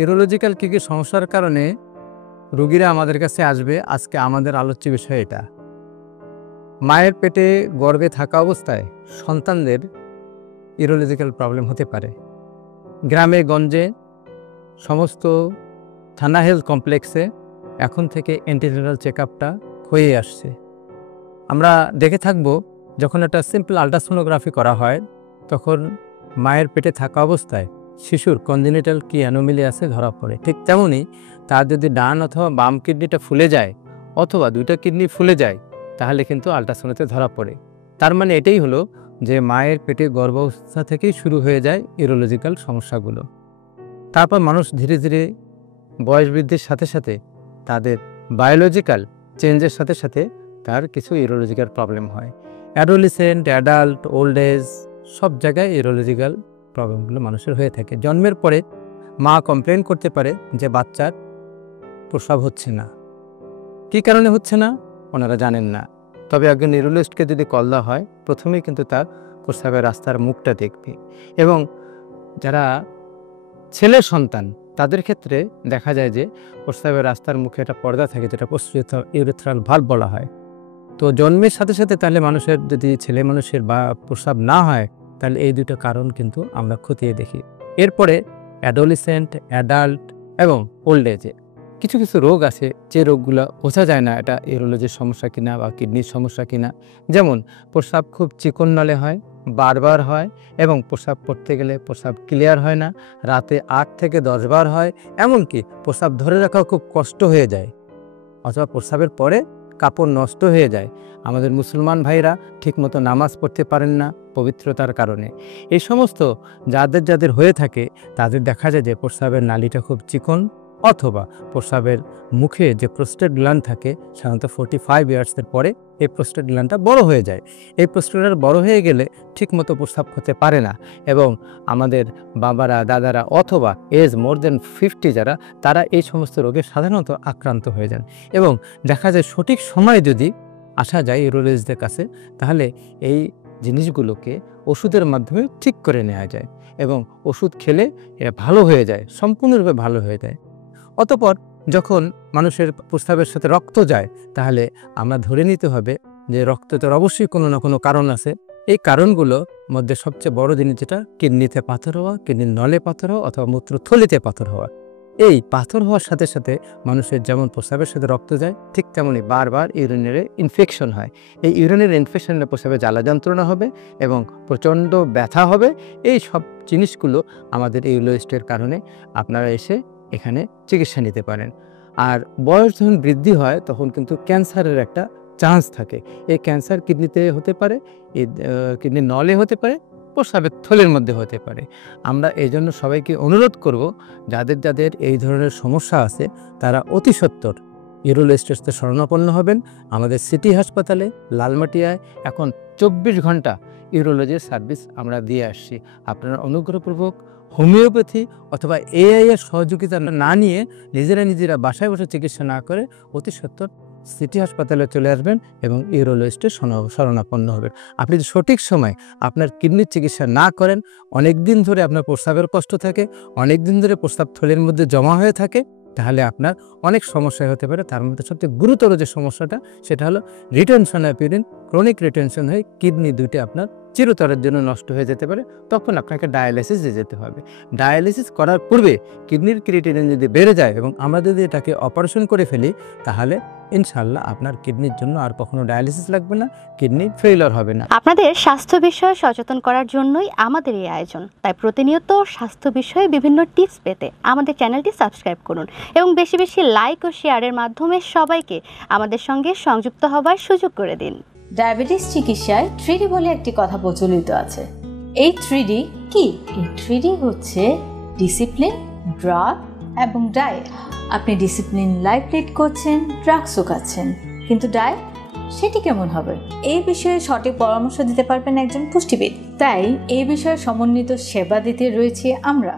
Urological কী কী সমস্যার কারণে রোগীরা আমাদের কাছে আসবে, আজকে আমাদের আলোচ্য বিষয় এটা। মায়ের পেটে গর্ভে থাকা অবস্থায় সন্তানদের ইউরোলজিক্যাল প্রবলেম হতে পারে। গ্রামে গঞ্জে সমস্ত থানা হেলথ কমপ্লেক্সে এখন থেকে অ্যান্টিনেটাল চেক আপটা হয়ে আসছে। আমরা দেখে থাকব যখন একটা সিম্পল আল্ট্রাসোনোগ্রাফি করা হয় তখন মায়ের পেটে থাকা অবস্থায় শিশুর কনজেনিটাল কি অ্যানোমালি আছে ধরা পড়ে। ঠিক তেমনই তার যদি ডান অথবা বাম কিডনিটা ফুলে যায় অথবা দুইটা কিডনি ফুলে যায় তাহলে কিন্তু আল্ট্রাসোনোতে ধরা পড়ে। তার মানে এটাই হলো যে মায়ের পেটে গর্ভাবস্থা থেকেই শুরু হয়ে যায় ইউরোলজিক্যাল সমস্যাগুলো। তারপর মানুষ ধীরে ধীরে বয়স বৃদ্ধির সাথে সাথে তাদের বায়োলজিক্যাল চেঞ্জের সাথে সাথে তার কিছু ইউরোলজিক্যাল প্রবলেম হয়। অ্যাডোলেসেন্ট, অ্যাডাল্ট, ওল্ড এজ সব জায়গায় ইউরোলজিক্যাল প্রবলেমগুলো মানুষের হয়ে থাকে। জন্মের পরে মা কমপ্লেন করতে পারে যে বাচ্চার প্রসব হচ্ছে না। কী কারণে হচ্ছে না ওনারা জানেন না, তবে একজন নিউরোলজিস্টকে যদি কল দেওয়া হয় প্রথমেই কিন্তু তার প্রস্রাবের রাস্তার মুখটা দেখবে। এবং যারা ছেলে সন্তান তাদের ক্ষেত্রে দেখা যায় যে প্রস্রাবের রাস্তার মুখে একটা পর্দা থাকে যেটা পোস্টেরিয়র ইউরেথ্রাল ভালভ বলা হয়। তো জন্মের সাথে সাথে তাহলে মানুষের যদি ছেলে মানুষের বা প্রস্রাব না হয় তাহলে এই দুটো কারণ কিন্তু আমরা খতিয়ে দেখি। এরপরে অ্যাডোলেসেন্ট, অ্যাডাল্ট এবং ওল্ড এজে কিছু কিছু রোগ আছে যে রোগগুলো বোঝা যায় না এটা ইউরোলজির সমস্যা কিনা বা কিডনির সমস্যা কিনা। যেমন প্রস্রাব খুব চিকন নলে হয়, বারবার হয় এবং প্রস্রাব করতে গেলে প্রস্রাব ক্লিয়ার হয় না, রাতে 8 থেকে 10 বার হয়, এমনকি প্রস্রাব ধরে রাখাও খুব কষ্ট হয়ে যায়, অথবা প্রস্রাবের পরে কাপড় নষ্ট হয়ে যায়। আমাদের মুসলমান ভাইরা ঠিকমতো নামাজ পড়তে পারেন না পবিত্রতার কারণে। এই সমস্ত যাদের যাদের হয়ে থাকে তাদের দেখা যায় যে প্রস্রাবের নালীটা খুব চিকন, অথবা প্রস্রাবের মুখে যে প্রোস্টেট গ্ল্যান্ড থাকে সাধারণত 45 ইয়ার্সের পরে এই প্রোস্টেট গ্ল্যান্ডটা বড় হয়ে যায়। এই প্রোস্টেট গ্ল্যান্ড বড় হয়ে গেলে ঠিকমতো প্রস্রাব হতে পারে না এবং আমাদের বাবারা, দাদারা অথবা এজ মোর দেন 50 যারা, তারা এই সমস্ত রোগে সাধারণত আক্রান্ত হয়ে যান। এবং দেখা যায় সঠিক সময়ে যদি আসা যায় ইউরোলজিস্টদের কাছে তাহলে এই জিনিসগুলোকে ওষুধের মাধ্যমে ঠিক করে নেওয়া যায় এবং ওষুধ খেলে এটা ভালো হয়ে যায়, সম্পূর্ণরূপে ভালো হয়ে যায়। অতঃপর যখন মানুষের প্রস্রাবের সাথে রক্ত যায় তাহলে আমরা ধরে নিতে হবে যে রক্তের অবশ্যই কোনো না কোনো কারণ আছে। এই কারণগুলোর মধ্যে সবচেয়ে বড় জিনিস যেটা কিডনিতে পাথর হওয়া, কিডনির নলে পাথর হওয়া অথবা মূত্রথলিতে পাথর হওয়া। এই পাথর হওয়ার সাথে সাথে মানুষের যেমন প্রস্রাবের সাথে রক্ত যায় ঠিক তেমনই বারবার ইউরিনারি ইনফেকশন হয়। এই ইউরিনারি ইনফেকশনে প্রস্রাবে জ্বালা যন্ত্রণা হবে এবং প্রচণ্ড ব্যথা হবে। এই সব জিনিসগুলো আমাদের ইউরোলজিস্টের কারণে আপনারা এসে এখানে চিকিৎসা নিতে পারেন। আর বয়স যখন বৃদ্ধি হয় তখন কিন্তু ক্যান্সারের একটা চান্স থাকে। এই ক্যান্সার কিডনিতে হতে পারে, এই কিডনির নলে হতে পারে, প্রস্রাবের থলির মধ্যে হতে পারে। আমরা এই জন্য সবাইকে অনুরোধ করব যাদের যাদের এই ধরনের সমস্যা আছে তারা অতি সত্বর ইউরোলজিস্টের শরণাপন্ন হবেন। আমাদের সিটি হাসপাতালে লালমাটিয়ায় এখন 24 ঘন্টা ইউরোলজির সার্ভিস আমরা দিয়ে আসছি। আপনারা অনুগ্রহপূর্বক হোমিওপ্যাথি অথবা এআই এর সহযোগিতা না নিয়ে নিজেরা বাসায় বসে চিকিৎসা না করে অতি সত্বর সিটি হাসপাতালে চলে আসবেন এবং ইউরোলজিস্টের শরণাপন্ন হবেন। আপনি যদি সঠিক সময় আপনার কিডনির চিকিৎসা না করেন, অনেক দিন ধরে আপনার প্রস্রাবের কষ্ট থাকে, অনেক দিন ধরে প্রস্রাব থলির মধ্যে জমা হয়ে থাকে, তাহলে আপনার অনেক সমস্যা হতে পারে। তার মধ্যে সবচেয়ে গুরুতর যে সমস্যাটা সেটা হলো retention of urine. Chronic retention হয়ে কিডনি দুইটি আপনার চিরতরের জন্য নষ্ট হয়ে যেতে পারে। তখন আপনাকে ডায়ালিসিসে যেতে হবে। ডায়ালিসিস করার পূর্বে কিডনির ক্রিয়েটিনিন যদি বেড়ে যায় এবং আমরা যদি এটাকে অপারেশন করে ফেলি তাহলে ইনশাআল্লাহ আপনার কিডনির জন্য আর কখনো ডায়ালিসিস লাগবে না, কিডনি ফেইলিওর হবে না। আপনাদের স্বাস্থ্য বিষয়ে সচেতন করার জন্যই আমাদের এই আয়োজন। তাই প্রতিনিয়ত স্বাস্থ্য বিষয়ে বিভিন্ন টিপস পেতে আমাদের চ্যানেলটি সাবস্ক্রাইব করুন এবং বেশি বেশি লাইক ও শেয়ারের মাধ্যমে সবাইকে আমাদের সঙ্গে সংযুক্ত হবার সুযোগ করে দিন। ডায়াবেটিস চিকিৎসায় 3D বলে একটি কথা প্রচলিত আছে। এই 3D কি? এই 3D হচ্ছে ডিসিপ্লিন, ড্রাগ এবং ডায়েট। আপনি ডিসিপ্লিন লাইফ লিড করছেন, ড্রাগসও খাচ্ছেন, কিন্তু ডায়েট সেটি কেমন হবে? এই বিষয়ে সঠিক পরামর্শ দিতে পারবেন একজন পুষ্টিবিদ। তাই এই বিষয়ে সমন্বিত সেবা দিতে রয়েছি আমরা।